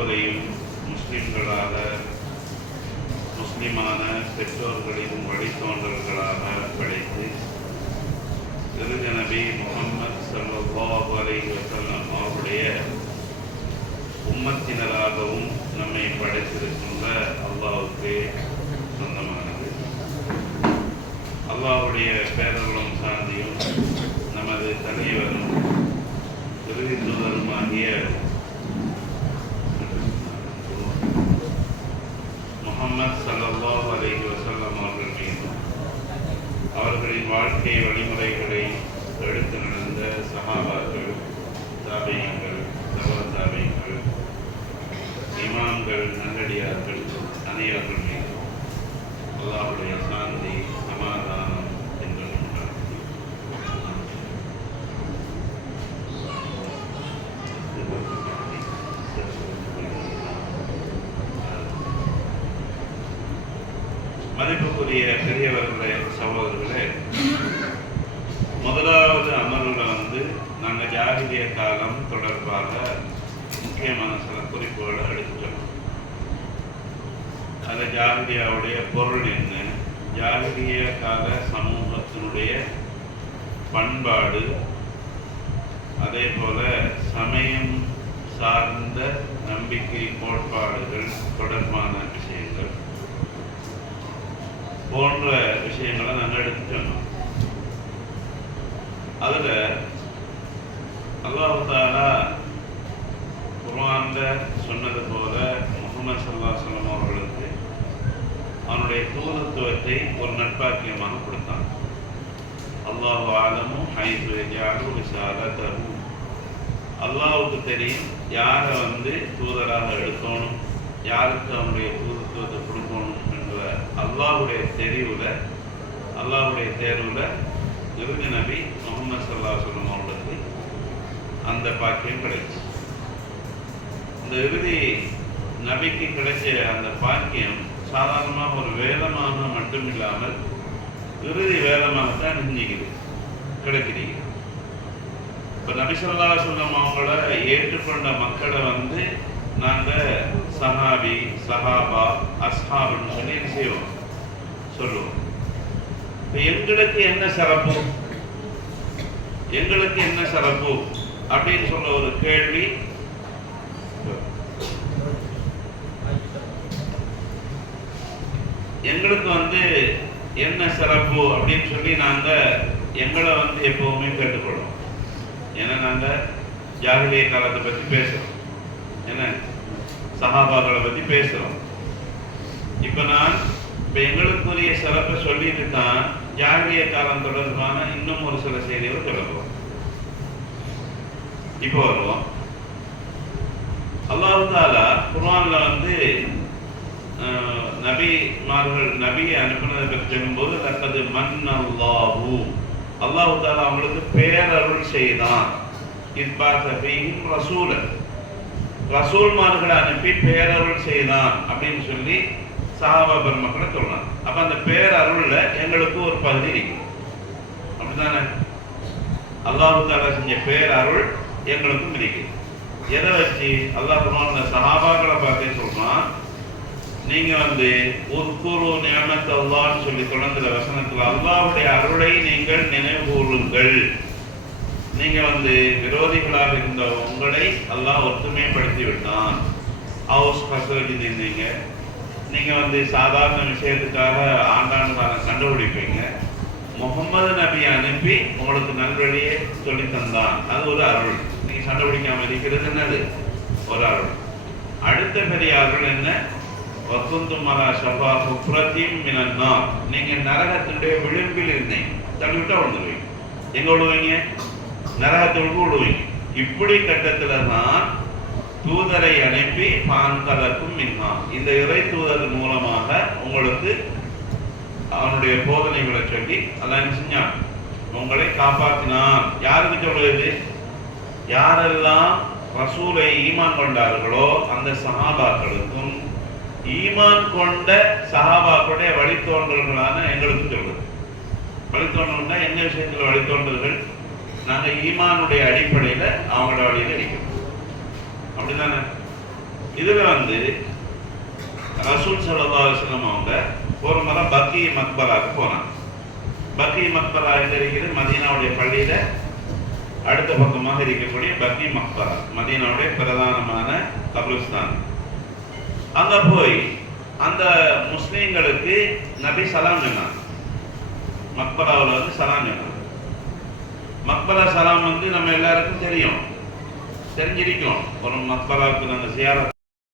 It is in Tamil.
எல்லோரையும் முஸ்லிம்களாக, முஸ்லிமான பெற்றோர்களின் வழித்தோன்றல்களாக படைத்து இறுதி நபி முஹம்மது ஸல்லல்லாஹு அலைஹி வஸல்லம் அவருடைய உம்மத்தினராகவும் நம்மை படைத்திருக்கின்ற அல்லாஹ்வுக்கு சொந்தமானது. அல்லாஹ்வுடைய பேரருளும் சாந்தியும் நமது தலைவரும் இறுதி தூதருமாகிய முஹம்மது ஸல்லல்லாஹு அலைஹி வஸல்லம் அவர்கள் மீதும் அவர்களின் வாழ்க்கை வழிமுறைகளை எடுத்து நடந்த சஹாபாக்கள், தாபியீன்கள், தபா தாபியீன்கள், இமாம்கள், நல்லடியார்கள் அனைவர்கள் மீதும் அல்லாஹ்வுடைய சாந்தி, சமாதானம் என்றும் உண்டாகும். மதிப்புக்குரிய பெரியவர்களே, சகோதரர்களே, முதலாவது அமர்வில் நாங்கள் ஜாகிலிய காலம் தொடர்பாக முக்கியமான சில குறிப்புகளை எடுத்துக்கணும். அது ஜாகிலியாவுடைய பொருள் என்ன, ஜாகிலிய கால சமூகத்தினுடைய பண்பாடு, அதே போல சமயம் சார்ந்த நம்பிக்கை கோட்பாடுகள் தொடர்பான விஷயங்கள் போன்ற விஷயங்களை நாங்கள் எடுத்துக்கணும். அதில் அல்லாஹ் தஆலா குர்ஆன்ல சொன்னது போல முஹம்மது ஸல்லல்லாஹு அலைஹி வஸல்லம் அவர்களுக்கு அவனுடைய தூதுத்துவத்தை ஒரு நட்பாக்கியமாக கொடுத்தான். அல்லாஹு ஆலமு ஹைஸு யஜஅலு ரிசாலத்தஹு, அல்லாஹ்வுக்கு தெரியும் யாரை தூதராக எடுக்கணும், யாருக்கு அவனுடைய தூதுத்துவத்தை கொடுக்கணும் என்ற அல்லாஹ்வுடைய தெரிவுல, அல்லாஹ்வுடைய தேர்வுல இறுதி நபி முஹம்மது ஸல்லல்லாஹு அலைஹி வஸல்லம் அவர்களுக்கு அந்த பாக்கியம் கிடைச்சு. இந்த இறுதி நபிக்கு கிடைச்ச அந்த பாக்கியம் சாதாரணமாக ஒரு வேதமாக மட்டும் இல்லாமல் இறுதி வேதமாகத்தான் கிடைக்குது. இப்போ நபி ஸல்லல்லாஹு அலைஹி வஸல்லம் அவங்கள ஏற்றுக்கொண்ட மக்களை நாங்கள் சஹாபி, சஹாபா, அஸ்ஹாபுன்னு சொல்லி என்ன செய்வோம், சொல்லுவோம். இப்போ எங்களுக்கு என்ன சிறப்பு, எங்களுக்கு என்ன சிறப்பு அப்படின்னு சொல்ல ஒரு கேள்வி எங்களுக்கு என்ன சிறப்பு அப்படின்னு சொல்லி நாங்கள் எங்களை எப்பவுமே கேட்டுக்கொள்வோம். ஏன்னா நாங்கள் ஜாகிலிய காலத்தை பற்றி பேசுகிறோம், என்ன சஹாபாக்களை பற்றி பேசுகிறோம். இப்போ எங்களுக்குரிய சிறப்பை சொல்லிட்டு தான் ஜாகிலிய காலம் தொடர்பான இன்னும் ஒரு சில செய்திகளை சொல்லுவோம். இப்போ வருவோம். அல்லாஹ் தஆலா குர்ஆன்ல நபியை அனுப்பினதை பற்றி சொல்லும்போது லக்கது மன்னல்லாஹு, அல்லாஹ் தஆலா அவங்களுக்கு பேரருள் செய்தான். இஸ்பாத ஃபீஹிம் ரசூலன், ரசூல்மார்களை அனுப்பி பேரருள் செய்தான் அப்படின்னு சொல்லி சஹாபா பெருமக்களை சொல்லலாம். அப்ப அந்த பேரருள்ல எங்களுக்கு ஒரு பகுதி இருக்கு, அப்படித்தானே? அல்லாஹ் தஆலா செஞ்ச பேரருள் எங்களுக்கும் இருக்கு. எதை வச்சு? அல்லாஹ் குர்ஆன்ல சஹாபாக்களை பார்த்தே சொல்றான், நீங்க உத்குரு நிஅமத்தல்லாஹ்னு சொல்லி தொடங்குற வசனத்துல அல்லாஹ்வுடைய அருளை நீங்கள் நினைவு கூறுங்கள். நீங்க விரோதிகளாக இருந்த உங்களை அல்லாஹ் ஒற்றுமைப்படுத்தி விட்டான். ஹவுஸ் ஃபஸ்ட் இருந்தீங்க, நீங்க சாதாரண விஷயத்துக்காக ஆண்டாண்டு காலம் கண்டுபிடிப்பீங்க. முகமது நபி அனுப்பி உங்களுக்கு நல்வழியை சொல்லி தந்தான், அது ஒரு அருள். நீங்க கண்டுபிடிக்காம இருக்கிறது என்னது? ஒரு அருள். அடுத்த பெரிய அருள் என்ன? வக்குந்துமலா ஷஃபா ஹுஃப்ரத்தின் மினன் நார், நீங்க நரகத்தினுடைய விளிம்பில் இருந்தீங்க, தள்ளிவிட்டா விழுந்துருவீங்க. எங்க விழுவீங்க? நரகத்திற்கு விழுவீங்க. இப்படி கட்டத்துல தான் தூதரை அனுப்பி பான்கலக்கும் மின்ஹா, இந்த இறை தூதர் மூலமாக உங்களுக்கு அவனுடைய போதனைகளை சொல்லி அதான் செஞ்சான், உங்களை காப்பாற்றினான். யாருக்கு சொல்லுவது? யாரெல்லாம் ரசூலை ஈமான் கொண்டார்களோ அந்த சஹாபாக்களுக்கும் ஈமான் கொண்ட சஹாபாக்களுடைய வழித்தோன்றல்களான எங்களுக்கு சொல்லுது. வழித்தோன்றல்னா என்ன விஷயத்துல வழித்தோன்றல்கள்? நாங்கள் ஈமானுடைய அடிப்படையில் அவங்களோட வழியில் இருக்கிறோம், அப்படிதானே? இதுல வந்து ரசூல் ஸல்லல்லாஹு அலைஹி வஸல்லம் அவங்க ஒரு முறை பக்கி மக்பராக்கு போனாங்க. பக்கி மக்பரா எங்க இருக்குது? மதீனாவுடைய பள்ளியில அடுத்த பக்கமாக இருக்கக்கூடிய பக்கி மக்பரா, மதீனாவுடைய பிரதானமான கபிரிஸ்தான். அங்க போய் அந்த முஸ்லீம்களுக்கு நபி சலாம் சொன்னாங்க. மக்பராவில் வந்து சலாம் சொன்னாங்க. மக்பரா சலாம் வந்து நம்ம எல்லாருக்கும் தெரியும், தெரிஞ்சிருக்கும். ஒரு மக்பராவுக்கு நாங்கள் சியாரத்